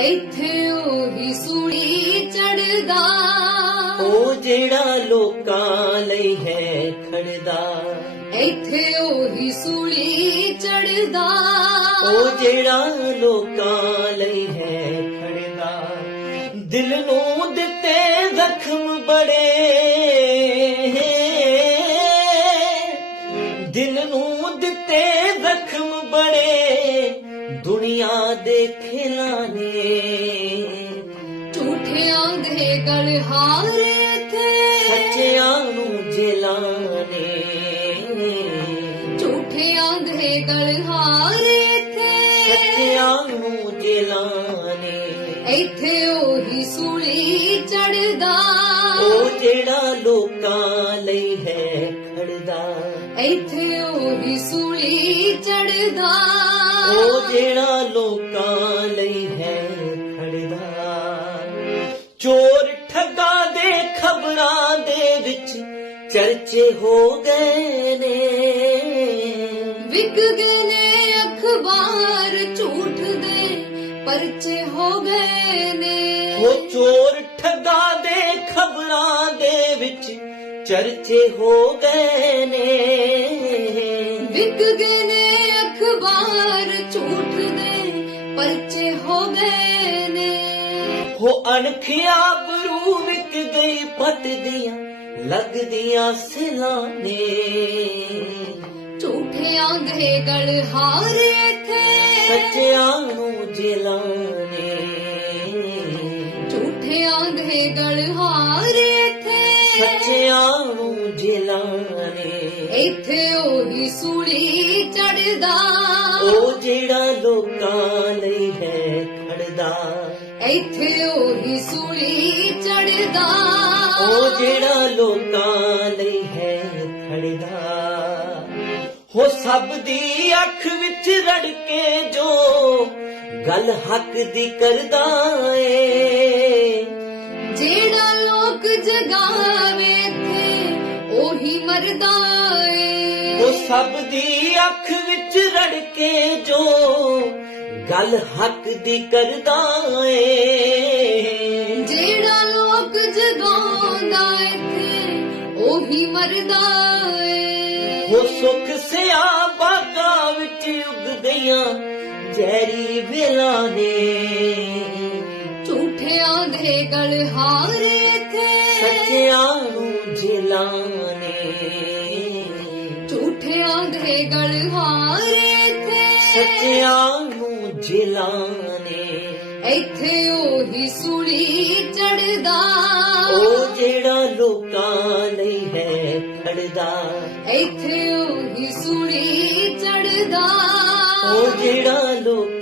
ਇੱਥੇ ਉਹੀ ਸੂਲੀ ਚੜਦਾ ਉਹ ਜਿਹੜਾ ਲੋਕਾਂ ਲਈ ਹੈ ਖੜਦਾ ਇੱਥੇ ਉਹੀ ਸੂਲੀ ਚੜਦਾ ਉਹ ਜਿਹੜਾ ਲੋਕਾਂ ਲਈ ਹੈ ਖੜਦਾ ਦਿਲ ਨੂੰ ਦਿੱਤੇ ਜ਼ਖਮ ਬੜੇ। ਦਿਲ ਨੂੰ ਦਿੱਤੇ ਜ਼ਖਮ ਬੜੇ। ਦੁਨੀਆ ਦੇ ਖਿਲਾਨੇ ਝੂਠਿਆਂ ਦੇ ਗਲ ਹਾਰੇ ਥੇ ਸੱਚਿਆਂ ਨੂੰ ਜਲਾਨੇ ਝੂਠਿਆਂ ਦੇ ਗਲ ਹਾਰੇ ਥੇ ਸੱਚਿਆਂ ਨੂੰ ਜਲਾਨੇ ਇੱਥੇ ਉਹੀ ਸੂਲੀ ਚੜਦਾ ਉਹ ਜਿਹੜਾ ਲੋਕਾਂ ਲਈ ਹੈ ਖੜਦਾ ਇੱਥੇ ਉਹੀ ਸੂਲੀ ਚੜਦਾ ਉਹ ਜਿਹੜਾ ਲੋਕਾਂ ਲਈ ਹੈ ਖੜਦਾ ਚੋਰ ਠੱਗਾ ਦੇ ਖਬਰਾਂ ਦੇ ਵਿੱਚ ਚਰਚੇ ਹੋ ਗਏ ਨੇ। ਵਿਕ ਗਏ ਨੇ ਅਖਬਾਰ ਝੂਠ ਦੇ ਪਰਚੇ ਹੋ ਗਏ ਨੇ। ਉਹ ਚੋਰ ਠੱਗਾ ਦੇ ਖਬਰਾਂ ਦੇ ਵਿੱਚ ਚਰਚੇ ਹੋ ਗਏ ਨੇ। ਵਿਕ ਗਏ ਨੇ ਅਖਬਾਰ ਝੂਠ ਦੇ ਪਰਚੇ ਹੋ ਗਏ ਨੇ। ਹੋ ਅਣਖਿਆ ਬਰੂ ਵਿਕ ਗਈ ਪੱਟਦੀਆਂ ਲੱਗਦੀਆਂ ਸਿਲਾਨੇ ਝੂਠਿਆਂ ਦੇ ਗਲ ਹਾਰੇ ਥੇ ਸੱਚਿਆਂ ਨੂੰ ਜਿਲਾਨੇ ਝੂਠਿਆਂ ਦੇ ਗਲ ਹਾਰੇ ਸੱਚਿਆਂ ਨੂੰ ਜਿਲਾਨੇ ਇੱਥੇ ਉਹੀ ਸੂਲੀ ਚੜਦਾ ਉਹ ਜਿਹੜਾ ਲੋਕਾਂ ਲਈ ਹੈ ਖੜਦਾ ਇੱਥੇ ਉਹੀ ਸੂਲੀ ਚੜਦਾ ਉਹ ਜਿਹੜਾ ਲੋਕਾਂ ਲਈ ਹੈ ਖੜਦਾ ਹੋ ਸਭ ਦੀ ਅੱਖ ਵਿੱਚ ਰੜ ਕੇ ਜੋ ਗੱਲ ਹੱਕ ਦੀ ਕਰਦਾ ਏ। ਜਿਹੜਾ ਲੋਕ ਜਗਾਵੇ ਉਹੀ ਮਰਦਾ ਏ। ਉਹ ਸਭ ਦੀ ਅੱਖ ਵਿੱਚ ਰੜ ਕੇ ਜੋ ਗੱਲ ਹੱਕ ਦੀ ਕਰਦਾ ਏ। ਜਿਹੜਾ ਲੋਕ ਜਗਾਉਂਦਾ ਥੇ ਉਹੀ ਮਰਦਾ ਏ। ਉਹ ਸੁਖ ਸਿਆ ਬਾਗਾਂ ਵਿੱਚ ਉੱਗ ਗਈਆਂ ਜ਼ਹਿਰੀ ਵੇਲਾਂ ਨੇ। ਝੂਠਿਆਂ ਦੇ ਗਲ ਹਾਰੇ ਥੇ ਸੱਚਿਆਂ ਨੂੰ ਜਿਲਾਨੇ ਝੂਠਿਆਂ ਦੇ ਗਲ ਹਾਰੇ ਥੇ ਸੱਚਿਆਂ ਨੂੰ ਜਿਲਾਨੇ ਇੱਥੇ ਉਹੀ ਸੂਲੀ ਚੜਦਾ ਉਹ ਜਿਹੜਾ ਲੋਕਾਂ ਲਈ ਹੈ ਖੜਦਾ ਇੱਥੇ ਉਹੀ ਸੂਲੀ ਚੜਦਾ ਉਹ ਜਿਹੜਾ ਲੋਕਾਂ